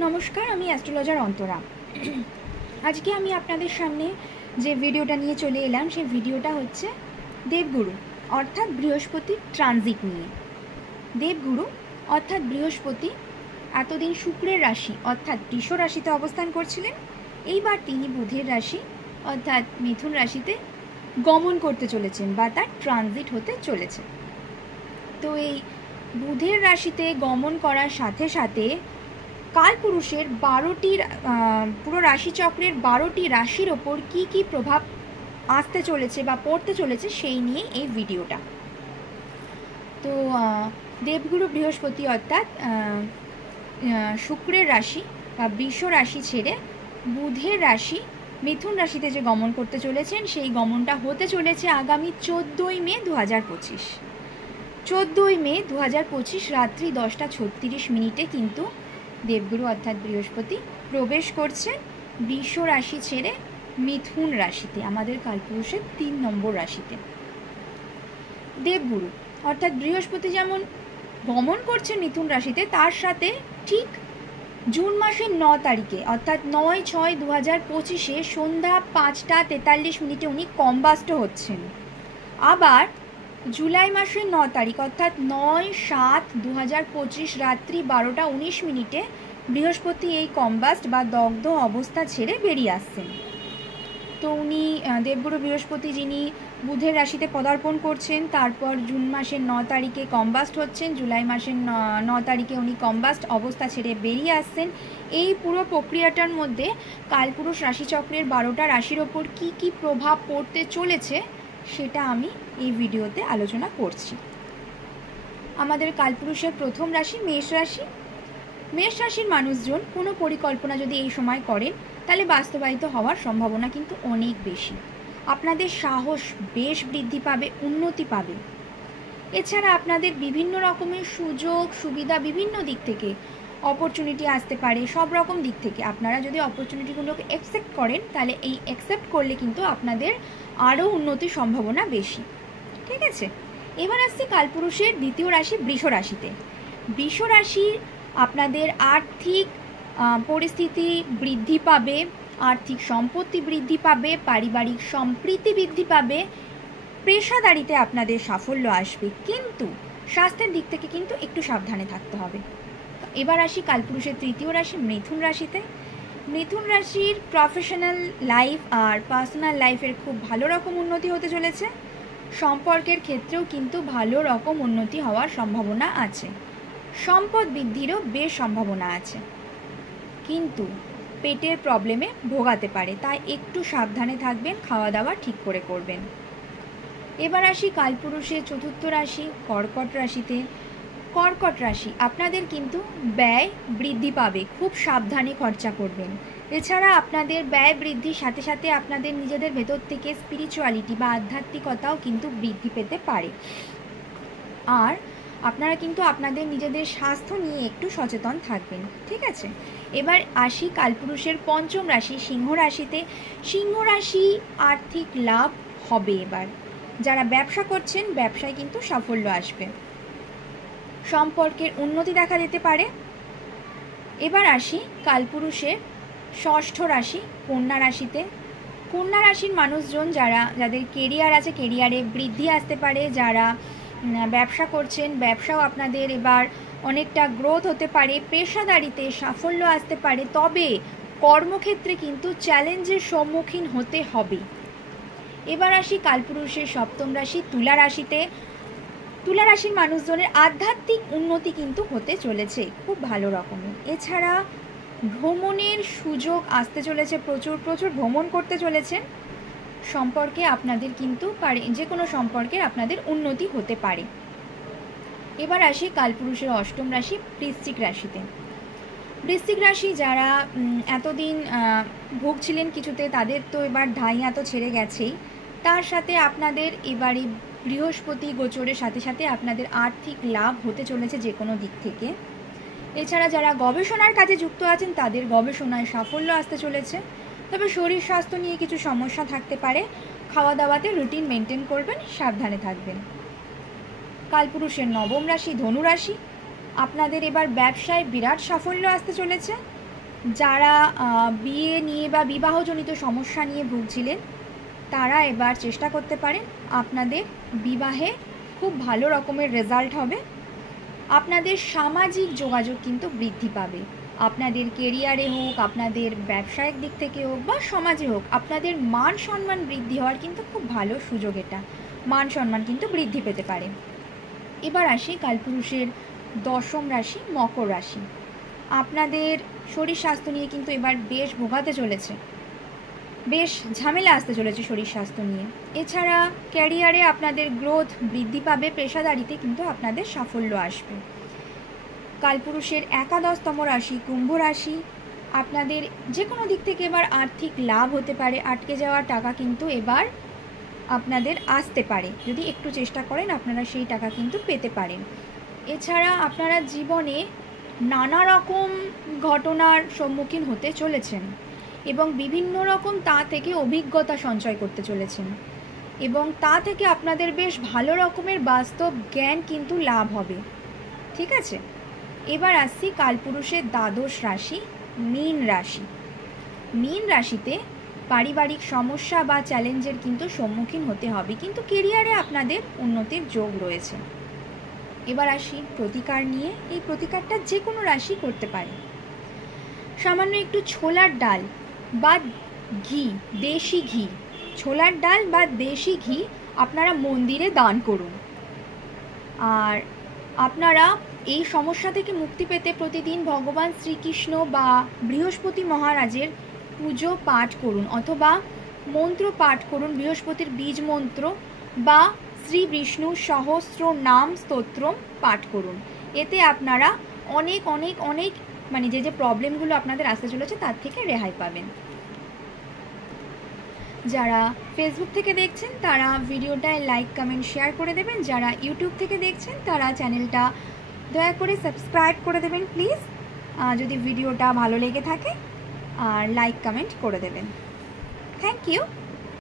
নমস্কার, আমি অ্যাস্ট্রোলজার অন্তরা। আজকে আমি আপনাদের সামনে যে ভিডিওটা নিয়ে চলে এলাম সেই ভিডিওটা হচ্ছে দেবগুরু অর্থাৎ বৃহস্পতির ট্রানজিট নিয়ে। দেবগুরু অর্থাৎ বৃহস্পতি এতদিন শুক্রের রাশি অর্থাৎ বৃষ রাশিতে অবস্থান করছিলেন। এইবার তিনি বুধের রাশি অর্থাৎ মিথুন রাশিতে গমন করতে চলেছেন বা তার ট্রানজিট হতে চলেছে। তো এই বুধের রাশিতে গমন করার সাথে সাথে কালপুরুষের 12টি পুরো রাশিচক্রের 12টি রাশির ওপর কী কী প্রভাব আসতে চলেছে বা পড়তে চলেছে সেই নিয়ে এই ভিডিওটা। তো দেবগুরু বৃহস্পতি অর্থাৎ শুক্রের রাশি বা বৃষ রাশি ছেড়ে বুধের রাশি মিথুন রাশিতে যে গমন করতে চলেছেন সেই গমনটা হতে চলেছে আগামী 14ই মে 2025। 14ই মে 2025 রাত্রি 10:36 কিন্তু দেবগুরু অর্থাৎ বৃহস্পতি প্রবেশ করছেন বৃষ রাশি ছেড়ে মিথুন রাশিতে, আমাদের কালপুরুষের 3 নম্বর রাশিতে। দেবগুরু অর্থাৎ বৃহস্পতি যেমন গমন করছেন মিথুন রাশিতে, তার সাথে ঠিক জুন মাসের 9 তারিখে অর্থাৎ 9/6/2025 সন্ধ্যা 5:43 উনি কম্বাস্ট হচ্ছেন। আবার জুলাই মাসের 9 তারিখ অর্থাৎ 9/7/2025 রাত্রি 12:19 বৃহস্পতি এই কম্বাস্ট বা দগ্ধ অবস্থা ছেড়ে বেরিয়ে আসছেন। তো উনি দেবগুরু বৃহস্পতি যিনি বুধের রাশিতে পদার্পণ করছেন, তারপর জুন মাসের 9 তারিখে কম্বাস্ট হচ্ছেন, জুলাই মাসের 9 তারিখে উনি কম্বাস্ট অবস্থা ছেড়ে বেরিয়ে আসছেন। এই পুরো প্রক্রিয়াটার মধ্যে কালপুরুষ রাশিচক্রের 12টা রাশির ওপর কী কী প্রভাব পড়তে চলেছে সেটা আমি এই ভিডিওতে আলোচনা করছি। আমাদের কালপুরুষের প্রথম রাশি মেষ রাশি। মেষ রাশির মানুষজন কোনো পরিকল্পনা যদি এই সময় করেন তাহলে বাস্তবায়িত হওয়ার সম্ভাবনা কিন্তু অনেক বেশি। আপনাদের সাহস বেশ বৃদ্ধি পাবে, উন্নতি পাবে। এছাড়া আপনাদের বিভিন্ন রকমের সুযোগ সুবিধা বিভিন্ন দিক থেকে অপরচুনিটি আসতে পারে। সব রকম দিক থেকে আপনারা যদি অপরচুনিটিগুলোকে অ্যাকসেপ্ট করেন তাহলে এই অ্যাকসেপ্ট করলে কিন্তু আপনাদের আরও উন্নতির সম্ভাবনা বেশি। ঠিক আছে, এবার আসছি কালপুরুষের দ্বিতীয় রাশি বৃষ রাশিতে। বৃষ রাশির আপনাদের আর্থিক পরিস্থিতি বৃদ্ধি পাবে, আর্থিক সম্পত্তি বৃদ্ধি পাবে, পারিবারিক সম্প্রীতি বৃদ্ধি পাবে, পেশাদারিতে আপনাদের সাফল্য আসবে, কিন্তু স্বাস্থ্যের দিক থেকে কিন্তু একটু সাবধানে থাকতে হবে। এবার আসি কালপুরুষের তৃতীয় রাশি মিথুন রাশিতে। মিথুন রাশির প্রফেশনাল লাইফ আর পার্সোনাল লাইফের খুব ভালো রকম উন্নতি হতে চলেছে। সম্পর্কের ক্ষেত্রেও কিন্তু ভালো রকম উন্নতি হওয়ার সম্ভাবনা আছে। সম্পদ বৃদ্ধিরও বেশ সম্ভাবনা আছে, কিন্তু পেটের প্রবলেমে ভোগাতে পারে, তাই একটু সাবধানে থাকবেন, খাওয়া দাওয়া ঠিক করে করবেন। এবার আসি কালপুরুষের চতুর্থ রাশি কর্কট রাশিতে। কর্কট রাশি আপনাদের কিন্তু ব্যয় বৃদ্ধি পাবে, খুব সাবধানে খরচা করবেন। এছাড়া আপনাদের ব্যয় বৃদ্ধির সাথে সাথে আপনাদের নিজেদের ভেতর থেকে স্পিরিচুয়ালিটি বা আধ্যাত্মিকতাও কিন্তু বৃদ্ধি পেতে পারে। আর আপনারা কিন্তু আপনাদের নিজেদের স্বাস্থ্য নিয়ে একটু সচেতন থাকবেন। ঠিক আছে, এবার আসি কালপুরুষের পঞ্চম রাশি সিংহ রাশিতে। সিংহ রাশি আর্থিক লাভ হবে। এবার যারা ব্যবসা করছেন ব্যবসায় কিন্তু সাফল্য আসবে, সম্পর্কের উন্নতি দেখা দিতে পারে। এবার আসি কালপুরুষের ষষ্ঠ রাশি কন্যা রাশিতে। কন্যা রাশির মানুষজন যাদের কেরিয়ার আছে কেরিয়ারে বৃদ্ধি আসতে পারে, যারা ব্যবসা করছেন ব্যবসাও আপনাদের এবার অনেকটা গ্রোথ হতে পারে, পেশাদারিতে সাফল্য আসতে পারে, তবে কর্মক্ষেত্রে কিন্তু চ্যালেঞ্জের সম্মুখীন হতে হবে। এবার আসি কালপুরুষের সপ্তম রাশি তুলা রাশিতে। তুলা রাশির মানুষজনের আধ্যাত্মিক উন্নতি কিন্তু হতে চলেছে খুব ভালো রকমের। এছাড়া ভ্রমণের সুযোগ আসতে চলেছে, প্রচুর প্রচুর ভ্রমণ করতে চলেছেন। সম্পর্কে আপনাদের কিন্তু যে কোনো সম্পর্কের আপনাদের উন্নতি হতে পারে। এবার আসি কালপুরুষের অষ্টম রাশি বৃশ্চিক রাশিতে। বৃশ্চিক রাশি যারা এতদিন ভুগছিলেন কিছুতে, তাদের তো এবার ঢাইয়া তো ছেড়ে গেছেই, তার সাথে আপনাদের এবারে বৃহস্পতি গোচরের সাথে সাথে আপনাদের আর্থিক লাভ হতে চলেছে যে কোনো দিক থেকে। এছাড়া যারা গবেষণার কাজে যুক্ত আছেন তাদের গবেষণায় সাফল্য আসতে চলেছে, তবে শরীর স্বাস্থ্য নিয়ে কিছু সমস্যা থাকতে পারে। খাওয়া দাওয়াতে রুটিন মেনটেন করবেন, সাবধানে থাকবেন। কালপুরুষের নবম রাশি ধনু রাশি। আপনাদের এবার ব্যবসায় বিরাট সাফল্য আসতে চলেছে। যারা বিয়ে নিয়ে বা বিবাহজনিত সমস্যা নিয়ে ভুগছিলেন তারা এবার চেষ্টা করতে পারেন, আপনাদের বিবাহে খুব ভালো রকমের রেজাল্ট হবে। আপনাদের সামাজিক যোগাযোগ কিন্তু বৃদ্ধি পাবে। আপনাদের কেরিয়ারে হোক, আপনাদের ব্যবসায়িক দিক থেকে হোক বা সমাজে হোক, আপনাদের মান সম্মান বৃদ্ধি হওয়ার কিন্তু খুব ভালো সুযোগ। এটা মান সম্মান কিন্তু বৃদ্ধি পেতে পারে। এবার আসি কালপুরুষের দশম রাশি মকর রাশি। আপনাদের শরীর স্বাস্থ্য নিয়ে কিন্তু এবার বেশ ভোগাতে চলেছে, বেশ ঝামেলা আসতে চলেছে শরীর স্বাস্থ্য নিয়ে। এছাড়া ক্যারিয়ারে আপনাদের গ্রোথ বৃদ্ধি পাবে, পেশাদারিতে কিন্তু আপনাদের সাফল্য আসবে। কালপুরুষের একাদশতম রাশি কুম্ভ রাশি। আপনাদের যে কোনো দিক থেকে এবার আর্থিক লাভ হতে পারে, আটকে যাওয়া টাকা কিন্তু এবার আপনাদের আসতে পারে। যদি একটু চেষ্টা করেন আপনারা সেই টাকা কিন্তু পেতে পারেন। এছাড়া আপনারা জীবনে নানা রকম ঘটনার সম্মুখীন হতে চলেছেন এবং বিভিন্ন রকম তা থেকে অভিজ্ঞতা সঞ্চয় করতে চলেছেন এবং তা থেকে আপনাদের বেশ ভালো রকমের বাস্তব জ্ঞান কিন্তু লাভ হবে। ঠিক আছে, এবার আসছি কালপুরুষের দ্বাদশ রাশি মীন রাশি। মীন রাশিতে পারিবারিক সমস্যা বা চ্যালেঞ্জের কিন্তু সম্মুখীন হতে হবে, কিন্তু কেরিয়ারে আপনাদের উন্নতির যোগ রয়েছে। এবার আসি প্রতিকার নিয়ে। এই প্রতিকারটা যে কোনো রাশি করতে পারে। সামান্য একটু ছোলার ডাল বা ঘি, দেশি ঘি, ছোলার ডাল বা দেশি ঘি আপনারা মন্দিরে দান করুন। আর আপনারা এই সমস্যা থেকে মুক্তি পেতে প্রতিদিন ভগবান শ্রীকৃষ্ণ বা বৃহস্পতি মহারাজের পুজো পাঠ করুন অথবা মন্ত্র পাঠ করুন, বৃহস্পতির বীজ মন্ত্র বা শ্রী বিষ্ণু সহস্র নাম স্তোত্রম পাঠ করুন। এতে আপনারা অনেক অনেক অনেক মানে যে প্রবলেমগুলো আপনাদের আসতে চলেছে তার থেকে রেহাই পাবেন। যারা ফেসবুক থেকে দেখছেন তারা ভিডিওটায় লাইক কমেন্ট শেয়ার করে দেবেন। যারা ইউটিউব থেকে দেখছেন তারা চ্যানেলটা দয়া করে সাবস্ক্রাইব করে দেবেন প্লিজ, যদি ভিডিওটা ভালো লেগে থাকে, আর লাইক কমেন্ট করে দেবেন। Thank you.